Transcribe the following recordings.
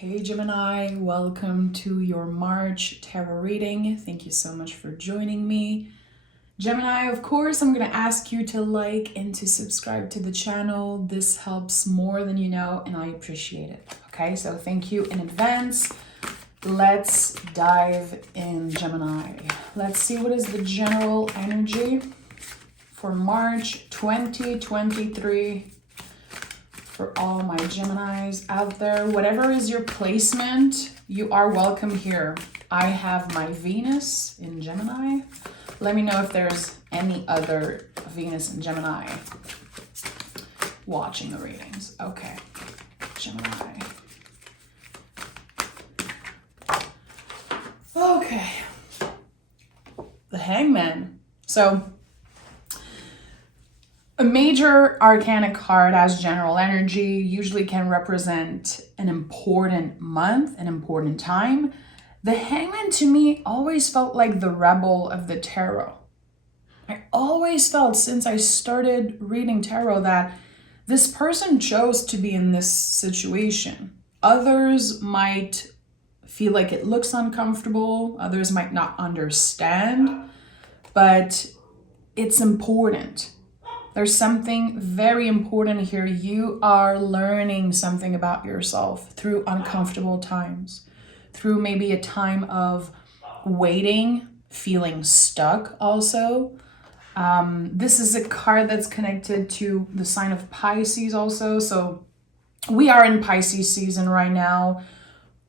Hey Gemini, welcome to your March tarot reading. Thank you so much for joining me. Gemini, of course, I'm going to ask you to like and to subscribe to the channel. This helps more than you know, and I appreciate it. Okay, so thank you in advance. Let's dive in, Gemini. Let's see what is the general energy for March 2023. For all my Geminis out there, whatever is your placement, you are welcome here. I have my Venus in Gemini. Let me know if there's any other Venus in Gemini watching the readings. Okay, Gemini. Okay, the Hangman. So, a major arcana card as general energy usually can represent an important month, an important time. The Hangman to me always felt like the rebel of the tarot. I always felt since I started reading tarot that this person chose to be in this situation. Others might feel like it looks uncomfortable. Others might not understand, but it's important. There's something very important here. You are learning something about yourself through uncomfortable times, through maybe a time of waiting, feeling stuck also. This is a card that's connected to the sign of Pisces also. So we are in Pisces season right now.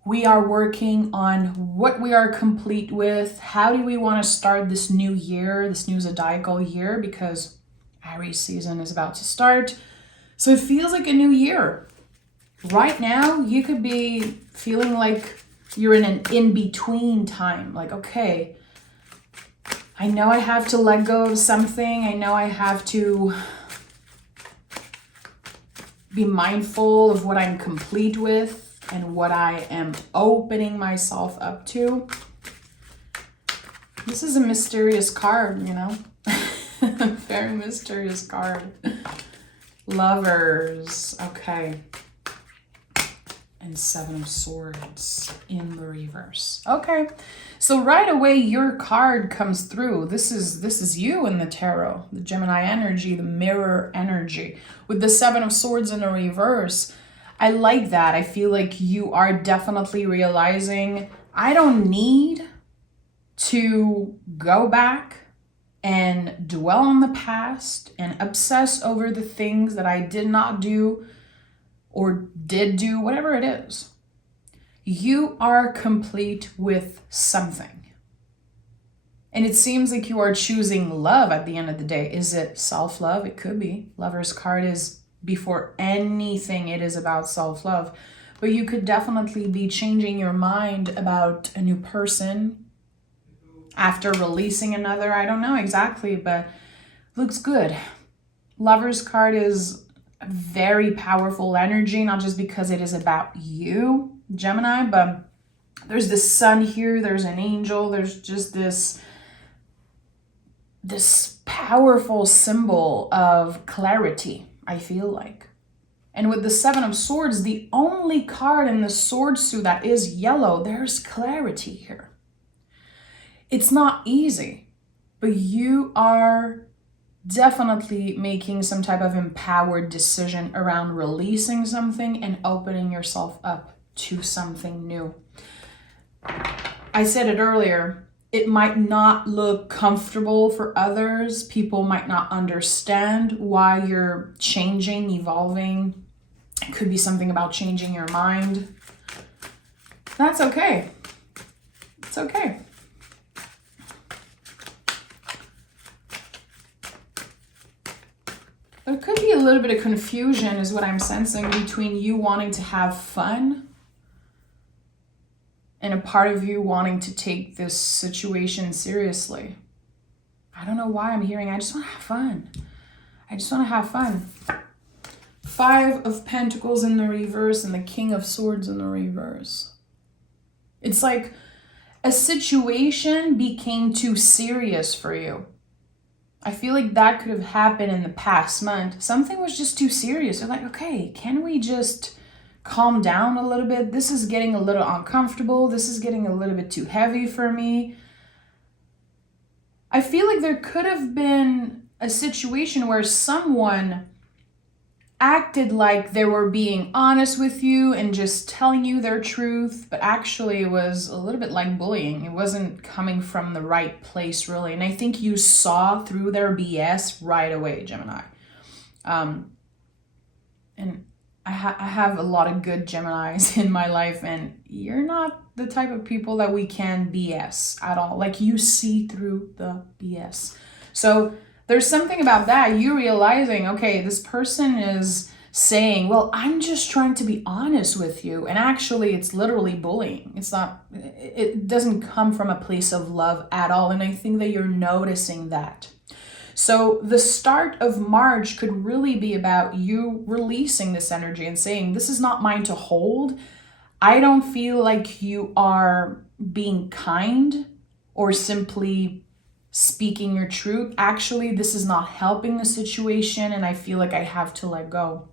We are working on what we are complete with. How do we want to start this new year, this new zodiacal year? Because Aries season is about to start. So it feels like a new year. Right now, you could be feeling like you're in an in-between time. Like, okay, I know I have to let go of something. I know I have to be mindful of what I'm complete with and what I am opening myself up to. This is a mysterious card, you know? Very mysterious card. Lovers. Okay. And Seven of Swords in the reverse. Okay. So right away your card comes through. This is you in the tarot. The Gemini energy, the mirror energy. With the Seven of Swords in the reverse. I like that. I feel like you are definitely realizing I don't need to go back and dwell on the past and obsess over the things that I did not do or did do, whatever it is. You are complete with something. And it seems like you are choosing love at the end of the day. Is it self-love? It could be. Lover's card is before anything, it is about self-love. But you could definitely be changing your mind about a new person, after releasing another. I don't know exactly, but looks good. Lover's card is a very powerful energy, not just because it is about you, Gemini, but there's the sun here, there's an angel, there's just this powerful symbol of clarity, I feel like. And with the Seven of Swords, the only card in the sword suit that is yellow, there's clarity here. It's not easy, but you are definitely making some type of empowered decision around releasing something and opening yourself up to something new. I said it earlier, it might not look comfortable for others. People might not understand why you're changing, evolving. It could be something about changing your mind. That's okay. It's okay. There could be a little bit of confusion is what I'm sensing between you wanting to have fun and a part of you wanting to take this situation seriously. I don't know why I'm hearing, I just want to have fun. I just want to have fun. Five of Pentacles in the reverse and the King of Swords in the reverse. It's like a situation became too serious for you. I feel like that could have happened in the past month. Something was just too serious. You're like, okay, can we just calm down a little bit. This is getting a little uncomfortable. This is getting a little bit too heavy for me. I feel like there could have been a situation where someone acted like they were being honest with you and just telling you their truth, but actually it was a little bit like bullying. It wasn't coming from the right place, really. And I think you saw through their BS right away, Gemini. And I have a lot of good Geminis in my life, and you're not the type of people that we can BS at all. Like, you see through the BS. So there's something about that. You realizing, okay, this person is saying, well, I'm just trying to be honest with you. And actually, it's literally bullying. It doesn't come from a place of love at all. And I think that you're noticing that. So the start of March could really be about you releasing this energy and saying, this is not mine to hold. I don't feel like you are being kind or simply speaking your truth. Actually, this is not helping the situation, and I feel like I have to let go.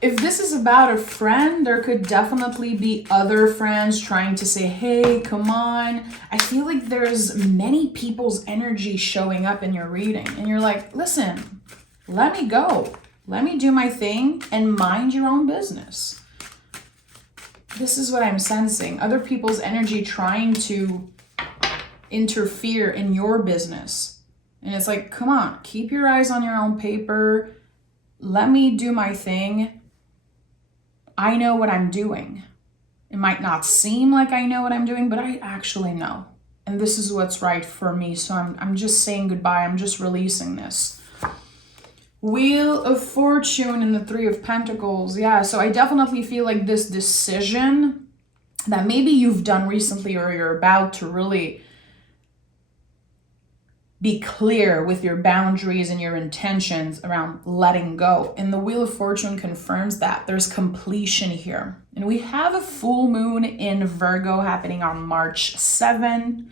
If this is about a friend, there could definitely be other friends trying to say, hey, come on. I feel like there's many people's energy showing up in your reading, and you're like, listen, let me go. Let me do my thing and mind your own business. This is what I'm sensing. Other people's energy trying to interfere in your business. And it's like, come on, keep your eyes on your own paper. Let me do my thing. I know what I'm doing. It might not seem like I know what I'm doing, but I actually know. And this is what's right for me. So I'm just saying goodbye. I'm just releasing this. Wheel of Fortune and the Three of Pentacles. Yeah, so I definitely feel like this decision that maybe you've done recently or you're about to really be clear with your boundaries and your intentions around letting go. And the Wheel of Fortune confirms that there's completion here. And we have a full moon in Virgo happening on March 7.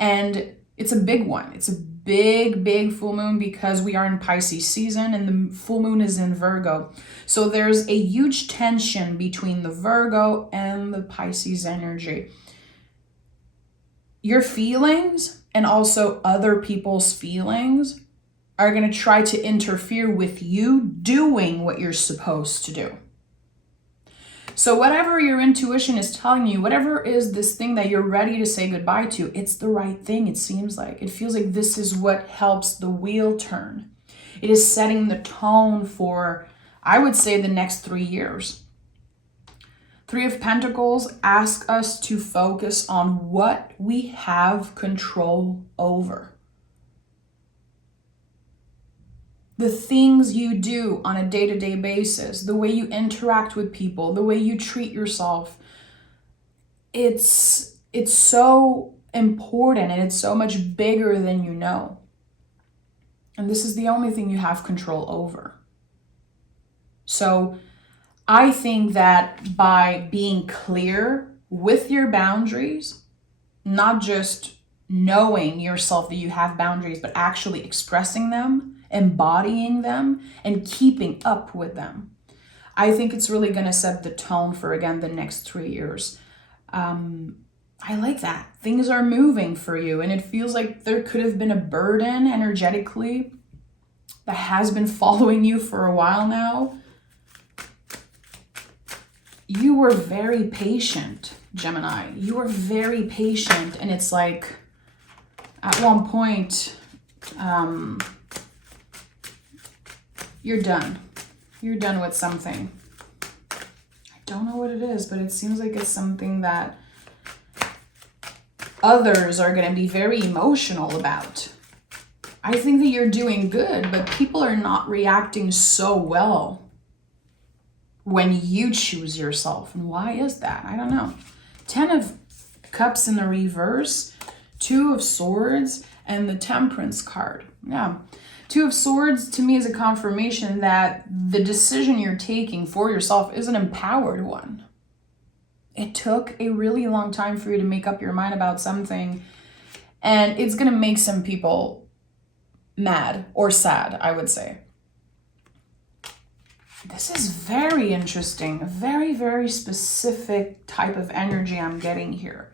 And it's a big one. It's a big full moon because we are in Pisces season and the full moon is in Virgo. So there's a huge tension between the Virgo and the Pisces energy. Your feelings and also other people's feelings are going to try to interfere with you doing what you're supposed to do. So whatever your intuition is telling you, whatever is this thing that you're ready to say goodbye to, it's the right thing, it seems like. It feels like this is what helps the wheel turn. It is setting the tone for, I would say, the next 3 years. Three of Pentacles ask us to focus on what we have control over. The things you do on a day-to-day basis, the way you interact with people, the way you treat yourself, it's so important and it's so much bigger than you know. And this is the only thing you have control over. So I think that by being clear with your boundaries, not just knowing yourself that you have boundaries, but actually expressing them, embodying them, and keeping up with them, I think it's really going to set the tone for, again, the next 3 years. I like that. Things are moving for you, and it feels like there could have been a burden energetically that has been following you for a while now. You were very patient, Gemini. You were very patient, and it's like at one point, you're done. You're done with something. I don't know what it is, but it seems like it's something that others are going to be very emotional about. I think that you're doing good, but people are not reacting so well when you choose yourself. And why is that? I don't know. 10 of Cups in the reverse, 2 of Swords, and the Temperance card. Yeah. 2 of Swords to me is a confirmation that the decision you're taking for yourself is an empowered one. It took a really long time for you to make up your mind about something, and it's going to make some people mad or sad, I would say. This is very interesting. A very, very specific type of energy I'm getting here.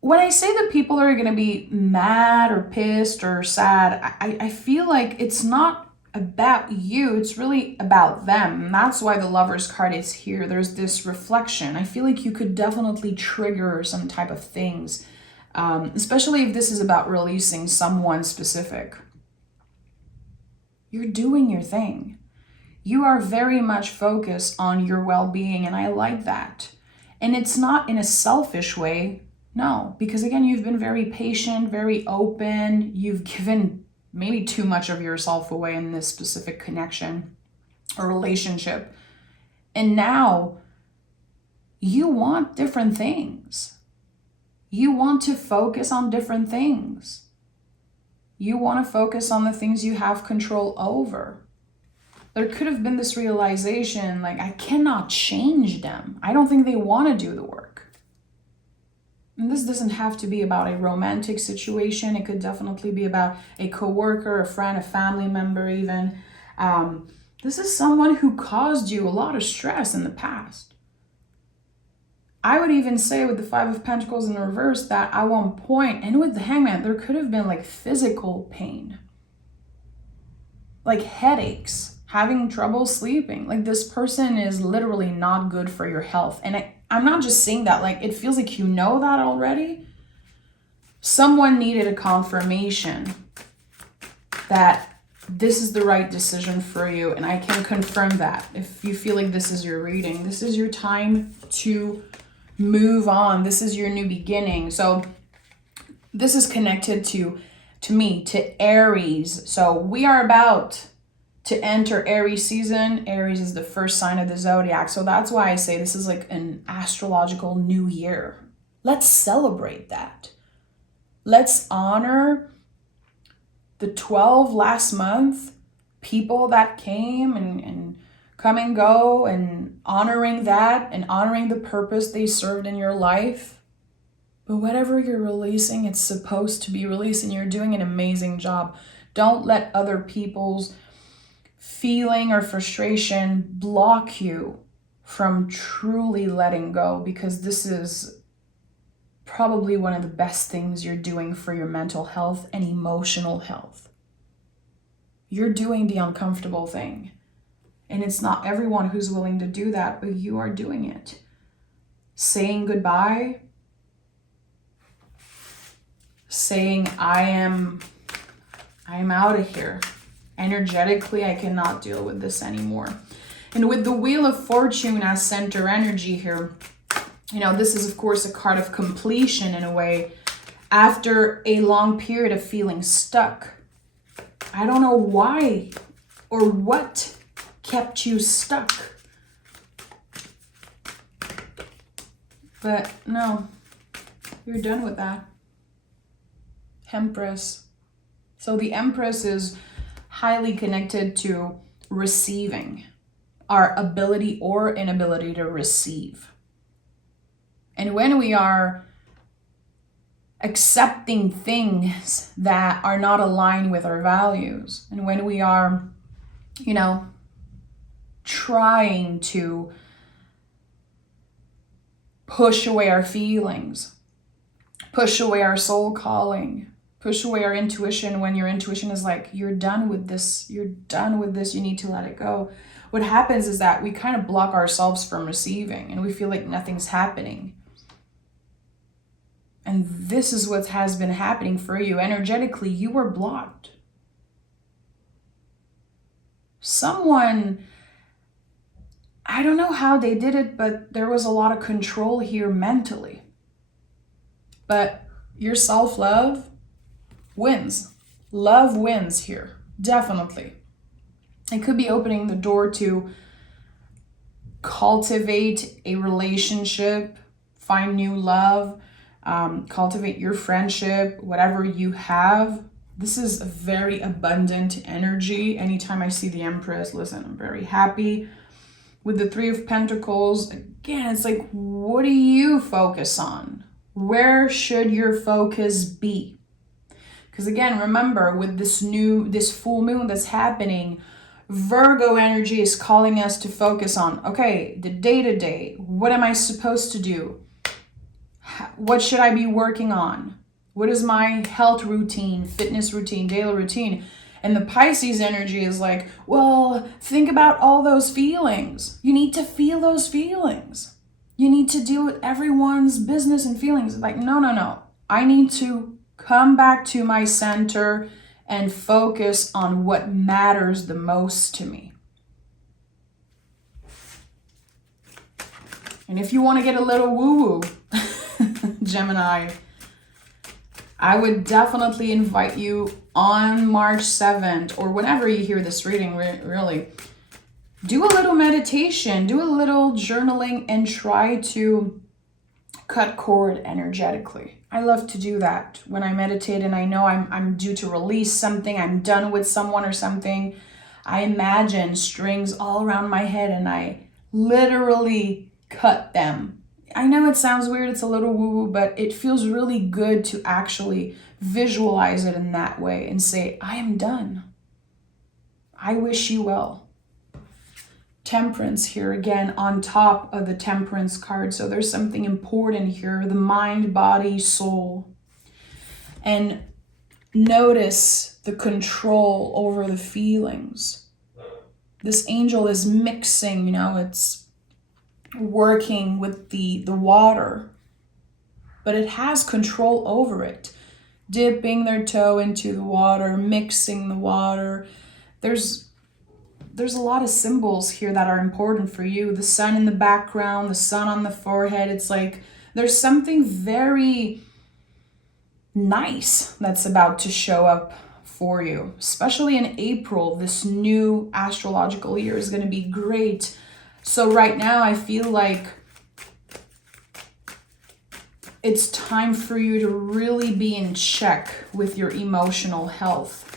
When I say that people are going to be mad or pissed or sad, I feel like it's not about you. It's really about them. And that's why the Lover's card is here. There's this reflection. I feel like you could definitely trigger some type of things, especially if this is about releasing someone specific. You're doing your thing. You are very much focused on your well-being, and I like that. And it's not in a selfish way. No, because again, you've been very patient, very open. You've given maybe too much of yourself away in this specific connection or relationship. And now you want different things. You want to focus on different things. You want to focus on the things you have control over. There could have been this realization, like, I cannot change them. I don't think they want to do the work. And this doesn't have to be about a romantic situation. It could definitely be about a coworker, a friend, a family member even. This is someone who caused you a lot of stress in the past. I would even say with the Five of Pentacles in reverse that at one point, and with the Hangman, there could have been like physical pain. Like headaches, having trouble sleeping. Like this person is literally not good for your health. And I'm not just saying that, like it feels like you know that already. Someone needed a confirmation that this is the right decision for you. And I can confirm that. If you feel like this is your reading, this is your time to move on. This is your new beginning. So this is connected to me, to Aries. So we are about to enter Aries season. Aries is the first sign of the zodiac. So that's why I say this is like an astrological new year. Let's celebrate that. Let's honor the 12 last month people that came and come and go, and honoring that and honoring the purpose they served in your life. But whatever you're releasing, it's supposed to be released, and you're doing an amazing job. Don't let other people's feeling or frustration block you from truly letting go, because this is probably one of the best things you're doing for your mental health and emotional health. You're doing the uncomfortable thing. And it's not everyone who's willing to do that, but you are doing it. Saying goodbye. Saying, I am out of here. Energetically, I cannot deal with this anymore. And with the Wheel of Fortune as center energy here, you know, this is of course a card of completion in a way. After a long period of feeling stuck. I don't know why or what kept you stuck. But no, you're done with that. Empress. So the Empress is highly connected to receiving, our ability or inability to receive. And when we are accepting things that are not aligned with our values, and when we are, you know, trying to push away our feelings, push away our soul calling, push away our intuition, when your intuition is like, you're done with this, you need to let it go. What happens is that we kind of block ourselves from receiving, and we feel like nothing's happening. And this is what has been happening for you. Energetically, you were blocked. Someone, I don't know how they did it, but there was a lot of control here mentally. But your self-love wins. Love wins here, definitely. It could be opening the door to cultivate a relationship, find new love, cultivate your friendship, whatever you have. This is a very abundant energy. Anytime I see the Empress, listen, I'm very happy. With the Three of Pentacles, again, it's like, what do you focus on? Where should your focus be? Because again, remember, with this full moon that's happening, Virgo energy is calling us to focus on, okay, the day-to-day. What am I supposed to do? What should I be working on? What is my health routine, fitness routine, daily routine? And the Pisces energy is like, well, think about all those feelings. You need to feel those feelings. You need to deal with everyone's business and feelings. Like, no. I need to come back to my center and focus on what matters the most to me. And if you want to get a little woo-woo, Gemini, I would definitely invite you on March 7th, or whenever you hear this reading, really, do a little meditation, do a little journaling, and try to cut cord energetically. I love to do that when I meditate and I know I'm due to release something, I'm done with someone or something. I imagine strings all around my head and I literally cut them. I know it sounds weird, it's a little woo-woo, but it feels really good to actually visualize it in that way and say, I am done. I wish you well. Temperance here again on top of the Temperance card. So there's something important here, the mind, body, soul. And notice the control over the feelings. This angel is mixing, it's working with the water, but it has control over it. Dipping their toe into the water, mixing the water. There's a lot of symbols here that are important for you. The sun in the background, the sun on the forehead. It's like there's something very nice that's about to show up for you. Especially in April, this new astrological year is going to be great. So right now I feel like it's time for you to really be in check with your emotional health.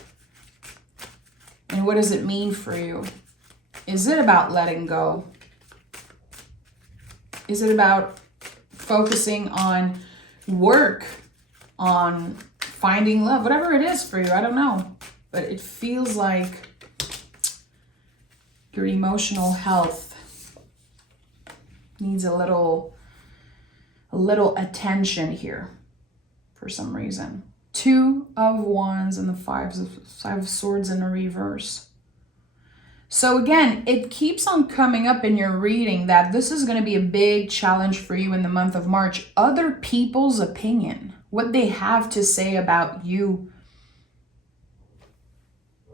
And what does it mean for you? Is it about letting go? Is it about focusing on work, on finding love, whatever it is for you? I don't know. But it feels like your emotional health needs a little attention here for some reason. 2 of Wands and the 5 of Swords in a reverse. So again, it keeps on coming up in your reading that this is going to be a big challenge for you in the month of March. Other people's opinion, what they have to say about you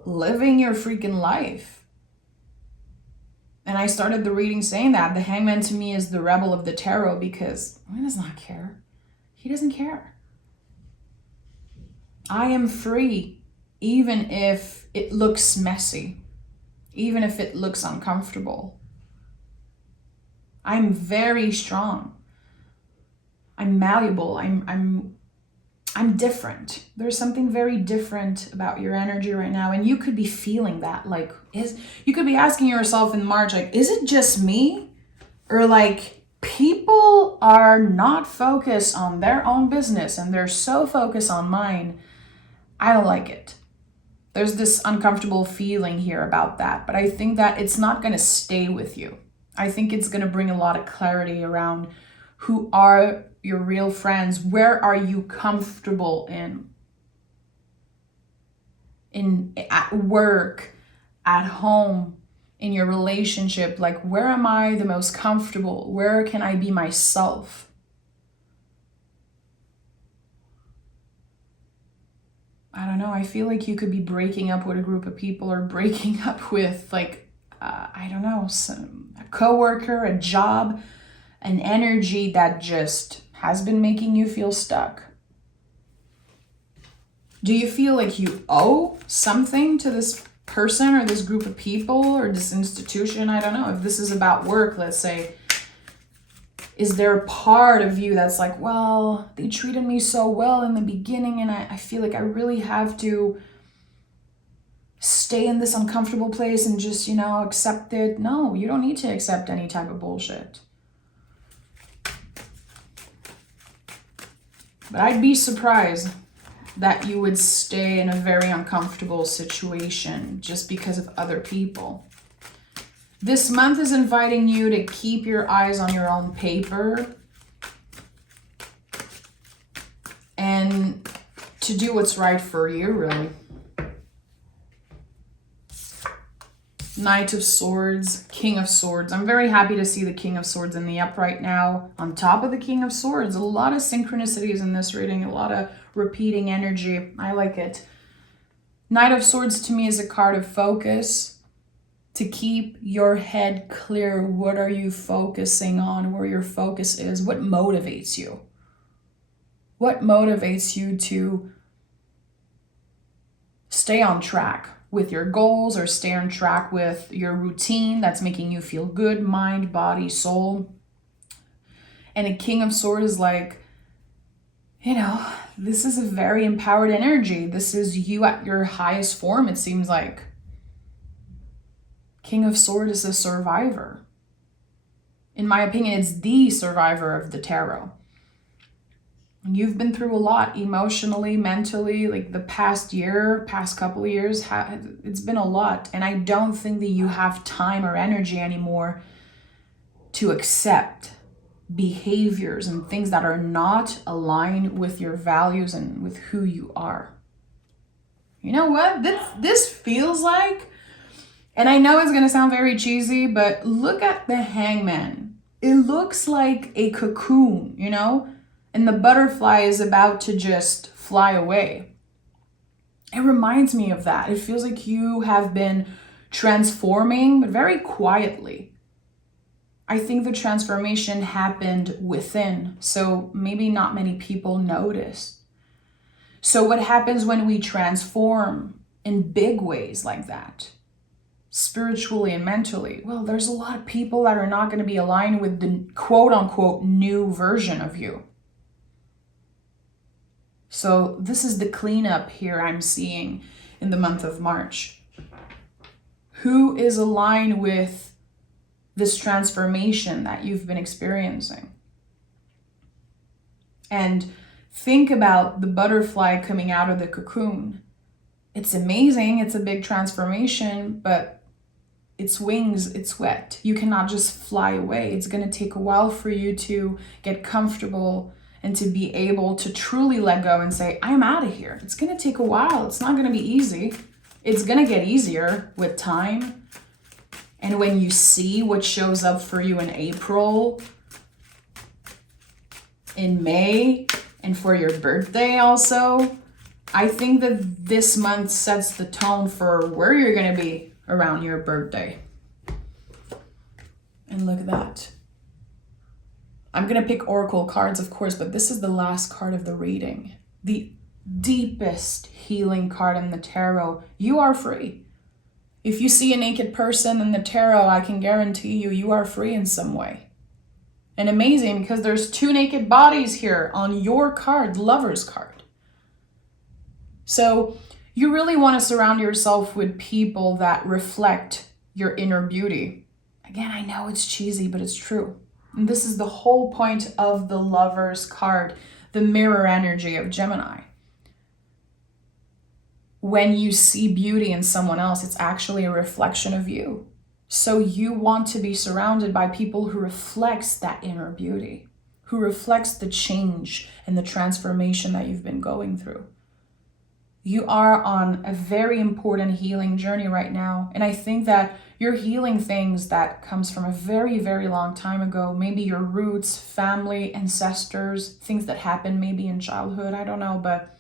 living your freaking life. And I started the reading saying that the Hangman to me is the rebel of the tarot because he does not care. He doesn't care. I am free, even if it looks messy, even if it looks uncomfortable. I'm very strong. I'm malleable. I'm different. There's something very different about your energy right now, and you could be feeling that. Like, you could be asking yourself in March, like, is it just me, or like people are not focused on their own business and they're so focused on mine? I don't like it. There's this uncomfortable feeling here about that, but I think that it's not going to stay with you. I think it's going to bring a lot of clarity around who are your real friends. Where are you comfortable at work, at home, in your relationship? Like, where am I the most comfortable? Where can I be myself? I don't know. I feel like you could be breaking up with a group of people or breaking up with I don't know, a coworker, a job, an energy that just has been making you feel stuck. Do you feel like you owe something to this person or this group of people or this institution? I don't know. If this is about work, let's say, is there a part of you that's like, well, they treated me so well in the beginning and I feel like I really have to stay in this uncomfortable place and just, accept it? No, you don't need to accept any type of bullshit. But I'd be surprised that you would stay in a very uncomfortable situation just because of other people. This month is inviting you to keep your eyes on your own paper and to do what's right for you, really. Knight of Swords, King of Swords. I'm very happy to see the King of Swords in the upright now. On top of the King of Swords, a lot of synchronicities in this reading, a lot of repeating energy. I like it. Knight of Swords to me is a card of focus. To keep your head clear, what are you focusing on, where your focus is, what motivates you? What motivates you to stay on track with your goals or stay on track with your routine that's making you feel good, mind, body, soul? And a King of Swords is like, you know, this is a very empowered energy. This is you at your highest form, it seems like. King of Swords is a survivor. In my opinion, it's the survivor of the tarot. You've been through a lot emotionally, mentally, like the past year, past couple of years, it's been a lot. And I don't think that you have time or energy anymore to accept behaviors and things that are not aligned with your values and with who you are. You know what? This feels like, and I know it's going to sound very cheesy, but look at the Hangman. It looks like a cocoon, you know? And the butterfly is about to just fly away. It reminds me of that. It feels like you have been transforming, but very quietly. I think the transformation happened within, so maybe not many people notice. So what happens when we transform in big ways like that? Spiritually and mentally, well, there's a lot of people that are not going to be aligned with the quote-unquote new version of you. So this is the cleanup here I'm seeing in the month of March. Who is aligned with this transformation that you've been experiencing? And think about the butterfly coming out of the cocoon. It's amazing, it's a big transformation, but its wings, it's wet. You cannot just fly away. It's going to take a while for you to get comfortable and to be able to truly let go and say, I'm out of here. It's going to take a while. It's not going to be easy. It's going to get easier with time. And when you see what shows up for you in April, in May, and for your birthday also, I think that this month sets the tone for where you're going to be around your birthday. And look at that. I'm going to pick oracle cards, of course, but this is the last card of the reading. The deepest healing card in the tarot. You are free. If you see a naked person in the tarot, I can guarantee you are free in some way. And amazing, because there's two naked bodies here on your card, the Lover's card. So you really want to surround yourself with people that reflect your inner beauty. Again, I know it's cheesy, but it's true. And this is the whole point of the Lover's card, the mirror energy of Gemini. When you see beauty in someone else, it's actually a reflection of you. So you want to be surrounded by people who reflects that inner beauty, who reflects the change and the transformation that you've been going through. You are on a very important healing journey right now. And I think that you're healing things that comes from a very, very long time ago. Maybe your roots, family, ancestors, things that happened maybe in childhood. I don't know, but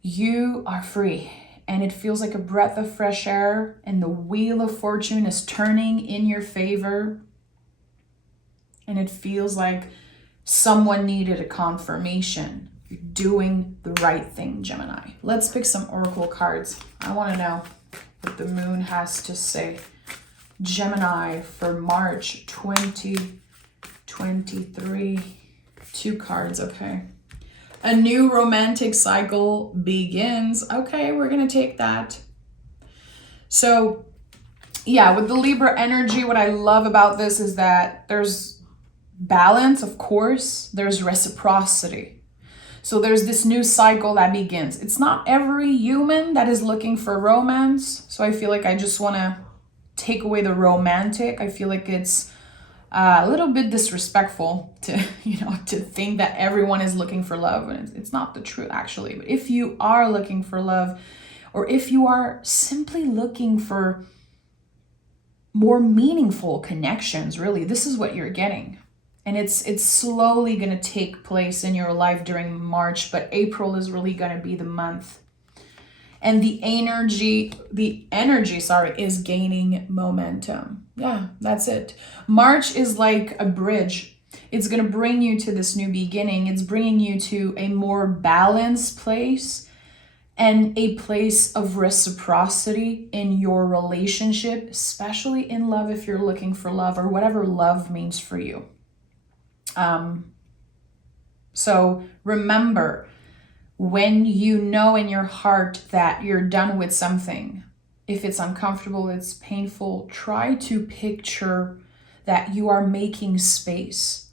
you are free. And it feels like a breath of fresh air. And the wheel of fortune is turning in your favor. And it feels like someone needed a confirmation. You're doing the right thing, Gemini. Let's pick some oracle cards. I want to know what the moon has to say. Gemini for March 2023. 2 cards, okay. A new romantic cycle begins. Okay, we're going to take that. So, yeah, with the Libra energy, what I love about this is that there's balance, of course. There's reciprocity. So there's this new cycle that begins. It's not every human that is looking for romance. So I feel like I just want to take away the romantic. I feel like it's a little bit disrespectful to, to think that everyone is looking for love. And it's not the truth, actually. But if you are looking for love, or if you are simply looking for more meaningful connections, really, this is what you're getting. And it's slowly going to take place in your life during March, but April is really going to be the month. And the energy, is gaining momentum. Yeah, that's it. March is like a bridge. It's going to bring you to this new beginning. It's bringing you to a more balanced place and a place of reciprocity in your relationship, especially in love if you're looking for love or whatever love means for you. So remember, when you know in your heart that you're done with something, if it's uncomfortable, it's painful, try to picture that you are making space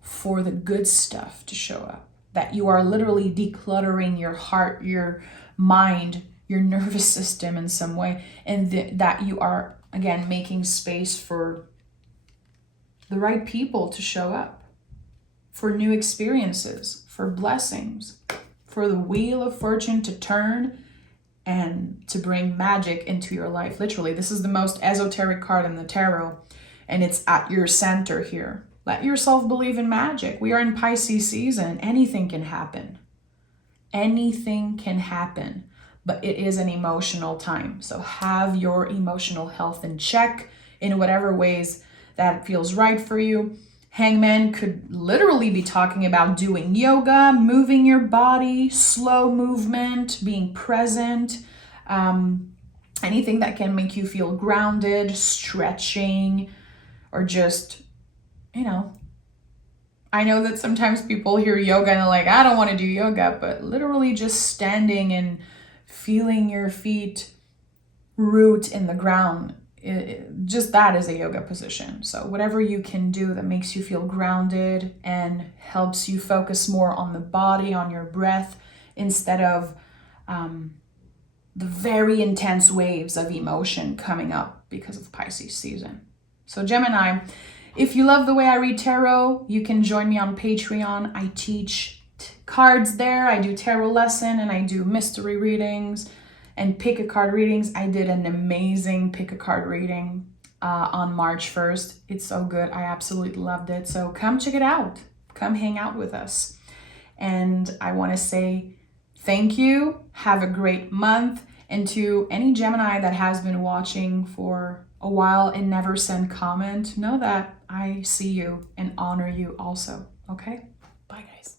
for the good stuff to show up, that you are literally decluttering your heart, your mind, your nervous system in some way, and that you are, again, making space for the right people to show up, for new experiences, for blessings, for the wheel of fortune to turn and to bring magic into your life. Literally, this is the most esoteric card in the tarot, and it's at your center here. Let yourself believe in magic. We are in Pisces season. Anything can happen. Anything can happen, but it is an emotional time. So have your emotional health in check in whatever ways that feels right for you. Hangman could literally be talking about doing yoga, moving your body, slow movement, being present, anything that can make you feel grounded, stretching, or just, I know that sometimes people hear yoga and they're like, I don't want to do yoga, but literally just standing and feeling your feet root in the ground, just that is a yoga position. So whatever you can do that makes you feel grounded and helps you focus more on the body, on your breath, instead of the very intense waves of emotion coming up because of Pisces season. So Gemini, if you love the way I read tarot, you can join me on Patreon. I teach cards there. I do tarot lesson and I do mystery readings and pick a card readings. I did an amazing pick a card reading on March 1st. It's so good. I absolutely loved it. So come check it out. Come hang out with us. And I want to say thank you. Have a great month. And to any Gemini that has been watching for a while and never send comment, know that I see you and honor you also. Okay? Bye, guys.